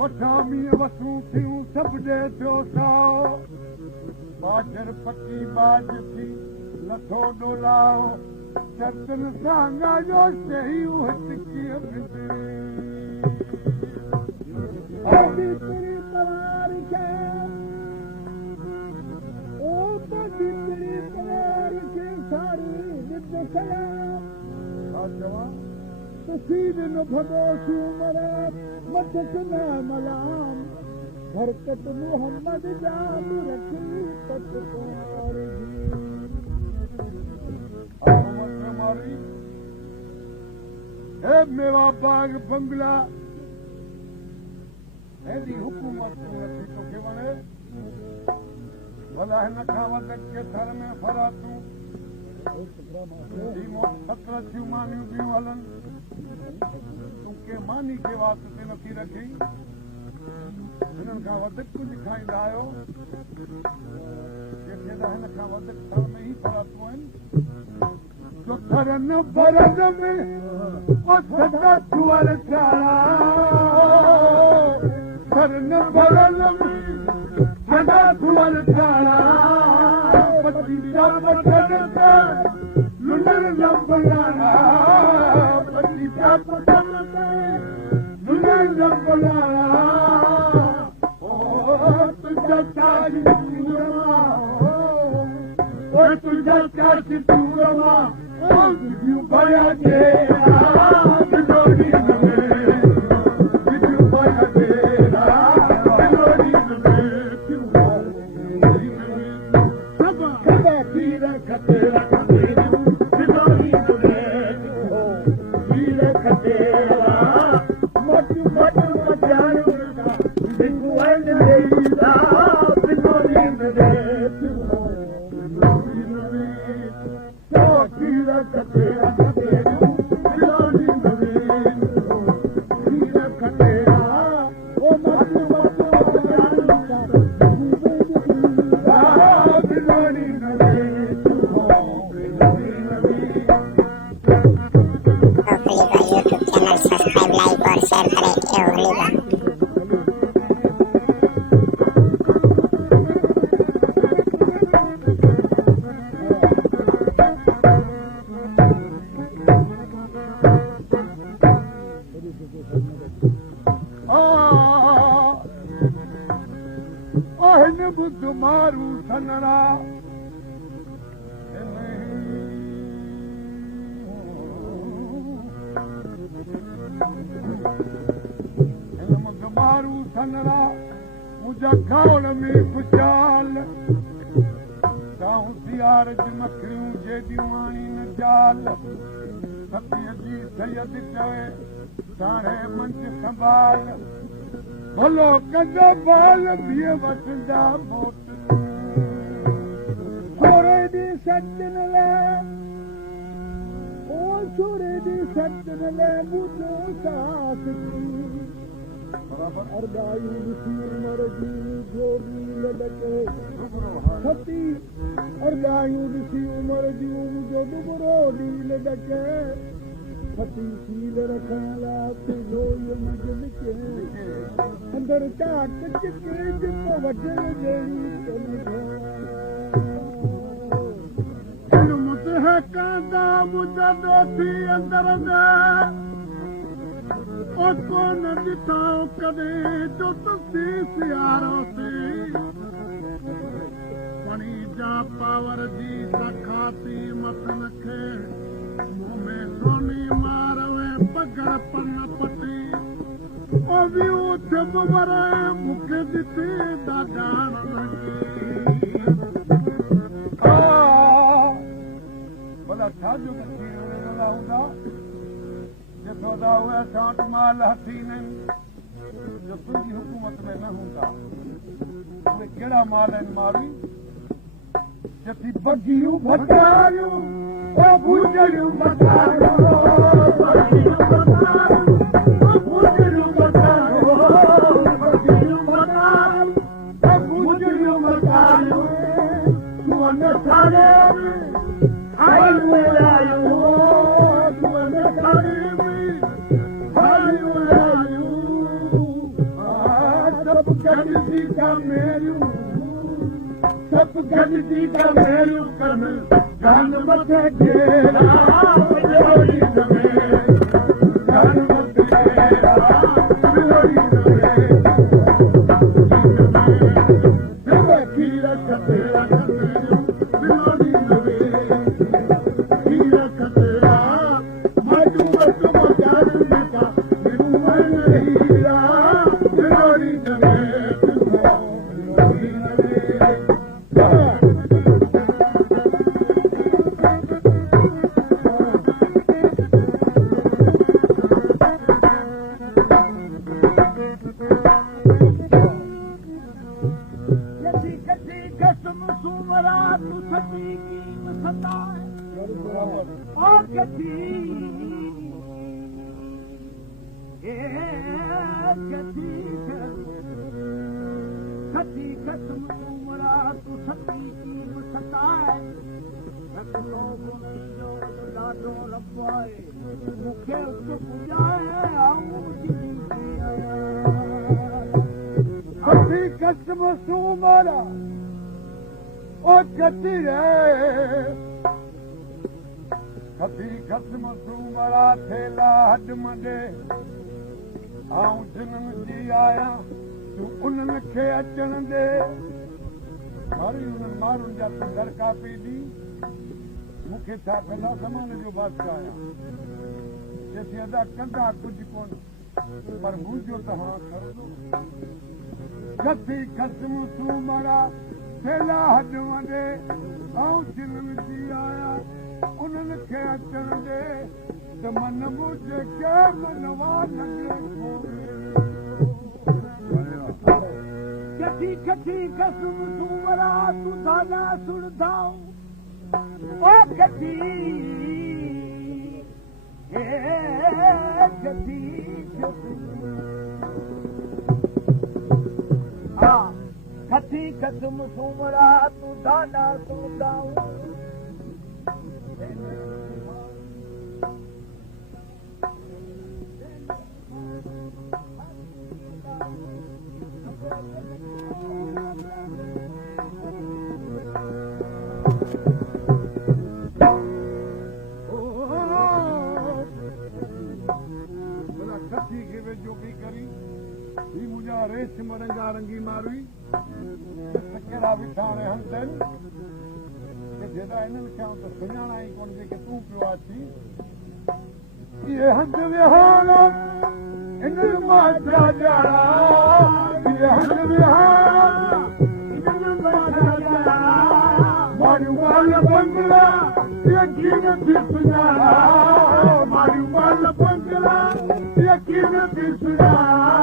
वठामीअ वसूं थियूं सभु ॾे थियो साओ बाजर पकी बाज थी लथो डोलाओ चर्चन सां ॻाल्हियो शयूं हिचकीअ तसीर न भरोसी उमर मदद न मलाम बरकत मोहम्मद जाम रखी पतवार जी ए मेवा बाग बंगला एडी हुकूमत नथी तोखे वणे भला हिन खां वधीक के थर में फरातूं सत्र थियूं मानियूं पियूं हलनि तूं के मानी के वास्ते नथी रखी हिननि खां वधीक कुझु खाईंदा आहियो जेके त हिन खां वधीक थर में ई फरातूं आहिनि थर न भरन में थर न भरन में सदा थुअल थारा पतीजा पटन ते लुनर लंबलारा पतीजा पटन ते लुनर लंबलारा ओ तुझा ताज तुरमा ओ तुझा ताज तुरमा ओ तुझू बया तेरा बिजोरी भलो कंदा बाल बीह वठंदा मोट छोरे दी सजन ले ओ छोरे दी सजन ले मुझो साथ बराबर अरदाई दी उमर जी जोड़ी लडके सती अरदाई दी उमर जी मुझो दुबरो दी लडके सती सील रखण ला ते लोई मजल के अंदर चाट के जितो वजल देई चल मुतहकादा मुजदो थी अंदर दे ओ कोन दिताओ कदे जो तसी सियारो से पणी जा पावर जी सखाती मतन खे में सोनी मारवे पगड़ पन पटी ओ भी उठ मरे मुखे दिते दागान भला ठाजो की बोला हुंदा जेतो दा हुआ सांट माल हथी ने जो तुझी हुकूमत में न हुंदा वे केड़ा माल है मारी जती बगियूं भटारियूं ओ भुजरियूं भटारियूं Hallelujah. मेरियूं सभु गॾिजी मेरियूं कनि गन मथे घेरा बिलोड़ी नवे गन मथे घेरा बिलोड़ी नवे खीर खतेरा बिलोड़ी नवे खीर खतेरा मजू मजू मजारू नका बिरू मन हीरा बिलोड़ी नवे ज़माने जो बादशाह आहियां जैसे अदा कंदा कुझु कोन पर मुंहिंजो तव्हां करंदो कथी ख़त्म तूं मरा थेला हॾ वॾे ऐं जिन जी आया उन्हनि खे अचण ॾे त मन मुंहिंजे के मनवा कथी कथी ख़त्म तूं मरा तूं दादा सुणंदाऊं ओ कथी कथी हाँ कथी कसम सुमरा तू दादा सुनदाऊं रेशम रंगा रंगी मारवी कहिड़ा विठाणे हंसनि जेड़ा इन्हनि खे त सुञाणा ई कोन जेके तूं पियो अची इहे हंध विहारा इन्हनि मां छा ॼाणा इहे हंध विहारा इन्हनि मां छा ॼाणा मारियूं माल बंगला यकीन थी सुञाणा मारियूं माल बंगला यकीन थी सुञाणा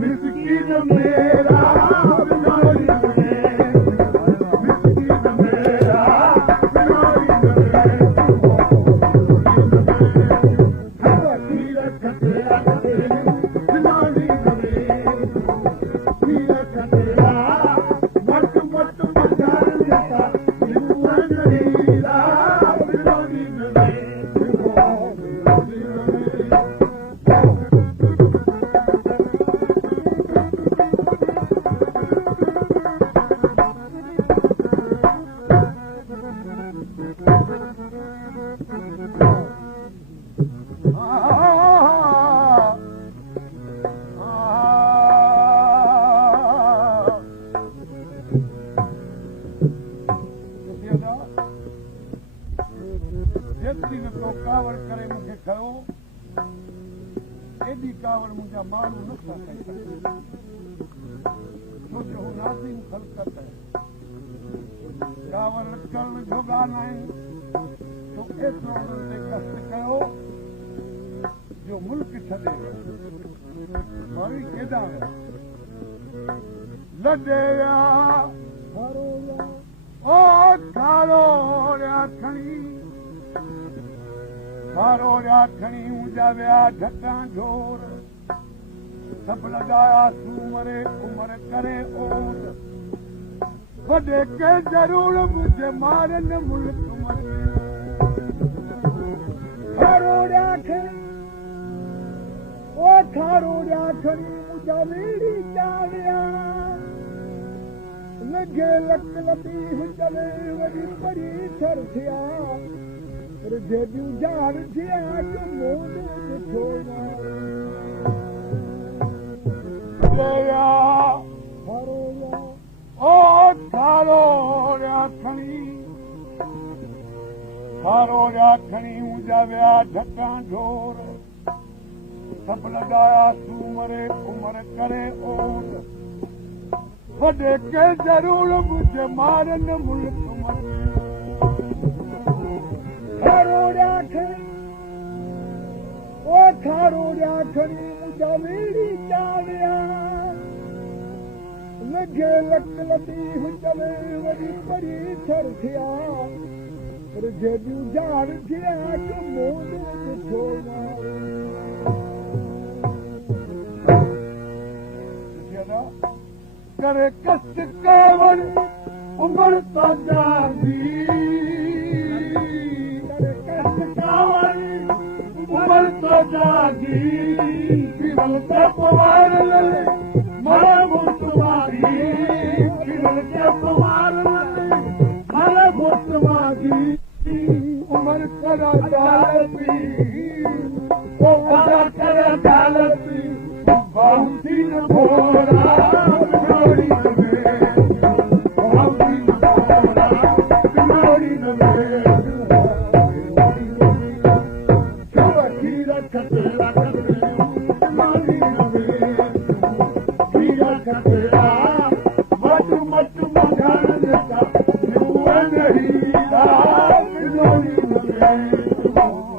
मिसकीन मेरा बिलोड़ी नवे मिसकीन मेरा बिलोड़ी नवे खीर खतेरा बिलोड़ी नवे खीर खतेरा मट मट मजार देता मन हीरा बिलोड़ी नवे सब लगाया सूमरे उमर करे ओट वडे के जरूर मुझे मारन मुल्क मरे लॻे लक लतीफ़ चले वॾी परी थर थिया पर जेॾियूं जार थिया जो मोन ॾिठो ओ थारो खणी मुंहिंजा विया ढका ढोर सभु लॻाया सूमरे उमर करे ओट वॾे के ज़रूर मुंहिंजे मारन मुल्क खारोड़िया खणी मुंहिंजा वीड़ी चालिया लॻे लक लतीफ़ चले वॾी परी थर थिया पर जेॾियूं जार थिया जो मोन ॾिठो करे कष्ट कावड़ उमर तो जागी करे कष्ट कावड़ उमर तो जागी फिरल के पवार ले मरे मुस्तवागी फिरल के पवार ले मरे मुस्तवागी उमर करा जालती ओ वदा करे जालती बाउंसी न भोरा Oh